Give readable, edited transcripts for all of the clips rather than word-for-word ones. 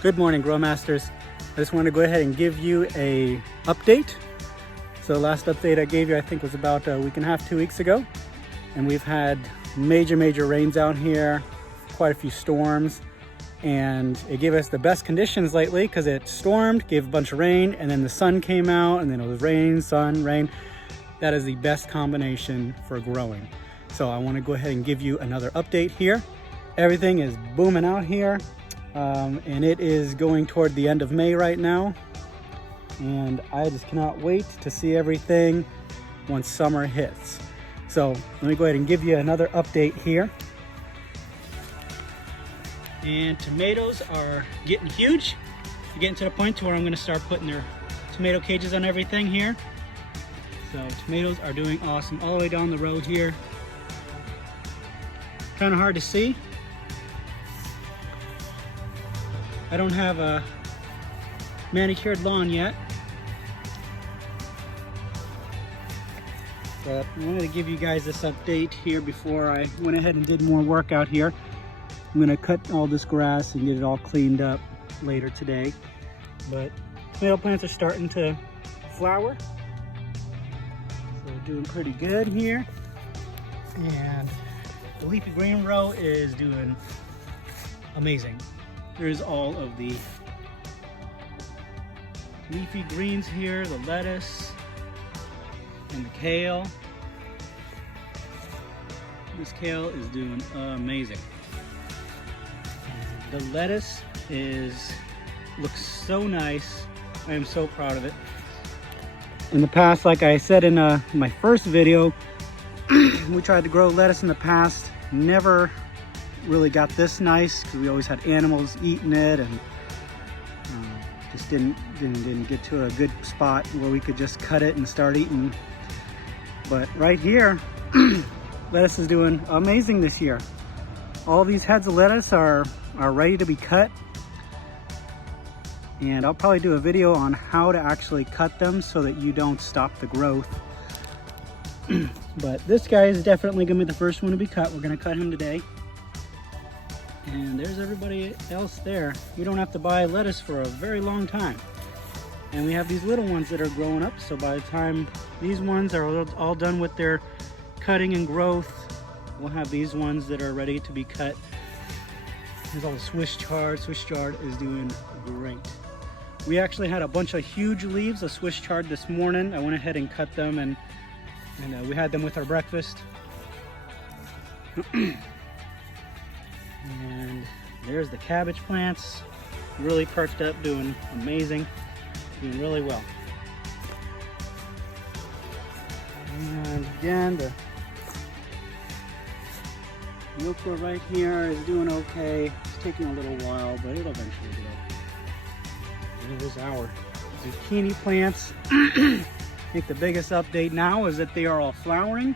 Good morning, Grow Masters. I just want to go ahead and give you a update. So the last update I gave you, I think, was about a week and a half, 2 weeks ago. And we've had major rains out here, quite a few storms. And it gave us the best conditions lately because it stormed, gave a bunch of rain, and then the sun came out, and then it was rain, sun, rain. That is the best combination for growing. So I want to go ahead and give you another update here. Everything is booming out here. And it is going toward the end of May right now, and I just cannot wait to see everything once summer hits. So let me go ahead and give you another update here. And tomatoes are getting huge. They're getting to the point to where I'm going to start putting their tomato cages on everything here. So tomatoes are doing awesome all the way down the road here. Kind of hard to see. I don't have a manicured lawn yet, but I wanted to give you guys this update here before I went ahead and did more work out here. I'm going to cut all this grass and get it all cleaned up later today. But tomato plants are starting to flower, so we're doing pretty good here. And the leafy green row is doing amazing. There's all of the leafy greens here, the lettuce and the kale. This kale is doing amazing. The lettuce looks so nice. I am so proud of it. In the past, like I said in my first video, we tried to grow lettuce in the past. Never really got this nice because we always had animals eating it, and just didn't get to a good spot where we could just cut it and start eating. But right here, lettuce is doing amazing this year. All these heads of lettuce are ready to be cut, and I'll probably do a video on how to actually cut them so that you don't stop the growth. But this guy is definitely gonna be the first one to be cut. We're gonna cut him today. And there's everybody else there. We don't have to buy lettuce for a very long time. And we have these little ones that are growing up, so by the time these ones are all done with their cutting and growth, we'll have these ones that are ready to be cut. There's all the Swiss chard. Swiss chard is doing great. We actually had a bunch of huge leaves of Swiss chard this morning. I went ahead and cut them, and we had them with our breakfast. And there's the cabbage plants, really perked up, doing amazing, doing really well. And again, the okra right here is doing okay. It's taking a little while, but it'll eventually grow. And here's our zucchini plants. I think the biggest update now is that they are all flowering.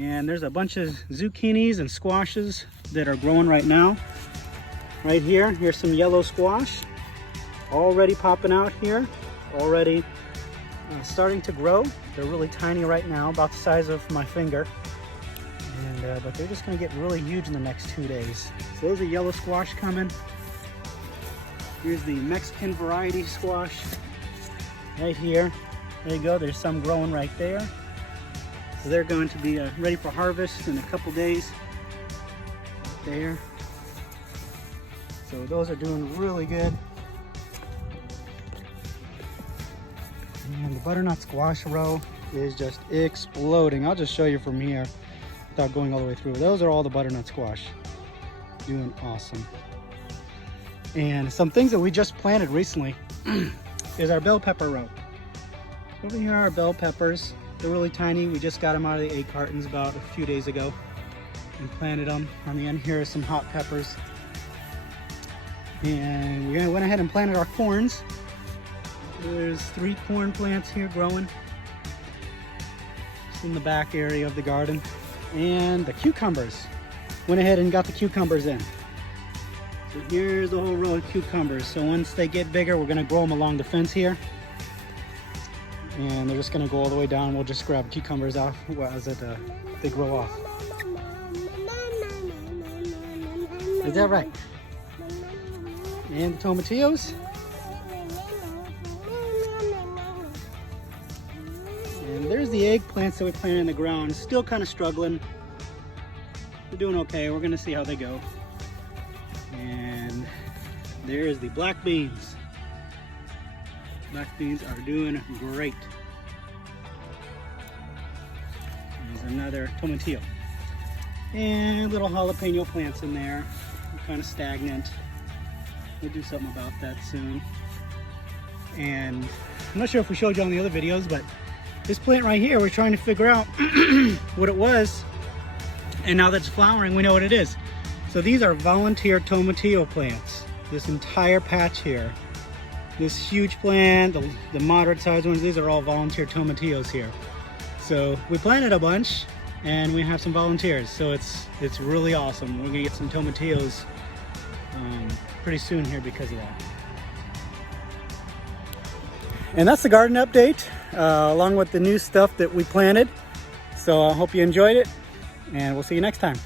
And there's a bunch of zucchinis and squashes that are growing right now. Right here, here's some yellow squash, already popping out here, already starting to grow. They're really tiny right now, about the size of my finger. And, but they're just gonna get really huge in the next 2 days. So there's a yellow squash coming. Here's the Mexican variety squash right here. There you go, there's some growing right there. So they're going to be ready for harvest in a couple days. There. So those are doing really good. And the butternut squash row is just exploding. I'll just show you from here without going all the way through. Those are all the butternut squash. Doing awesome. And some things that we just planted recently is our bell pepper row. Over here are our bell peppers. They're really tiny. We just got them out of the egg cartons about a few days ago and planted them. On the end here are some hot peppers. And we went ahead and planted our corns. There's 3 corn plants here growing just in the back area of the garden. And the cucumbers. Went ahead and got the cucumbers in. So here's the whole row of cucumbers. So once they get bigger, we're gonna grow them along the fence here. And they're just gonna go all the way down. We'll just grab cucumbers off as they grow off. Is that right? And the tomatillos. And there's the eggplants that we planted in the ground. Still kind of struggling. They're doing okay. We're gonna see how they go. And there's the black beans. Black beans are doing great. There's another tomatillo. And little jalapeno plants in there. They're kind of stagnant. We'll do something about that soon. And I'm not sure if we showed you on the other videos, but this plant right here, we're trying to figure out what it was. And now that it's flowering, we know what it is. So these are volunteer tomatillo plants. This entire patch here. This huge plant, the moderate sized ones, these are all volunteer tomatillos here. So we planted a bunch and we have some volunteers. So it's really awesome. We're gonna get some tomatillos pretty soon here because of that. And that's the garden update, along with the new stuff that we planted. So I hope you enjoyed it, and we'll see you next time.